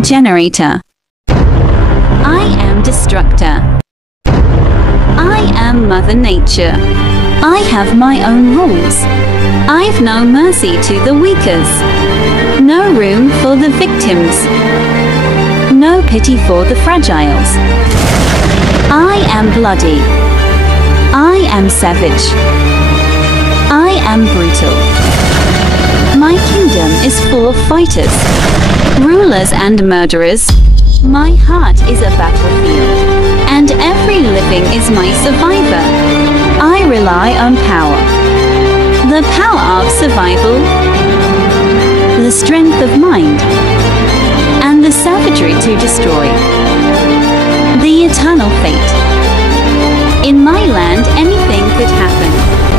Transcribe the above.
am generator. I am destructor. I am Mother Nature. I have my own rules. I've no mercy to the weakers. No room for the victims. No pity for the fragiles. I am bloody. I am savage. I am brutal. My kingdom is full of fighters, rulers and murderers. My heart is a battlefield, and every living is my survivor. I rely on power. The power of survival, the strength of mind, and the savagery to destroy. The eternal fate. In my land, anything could happen.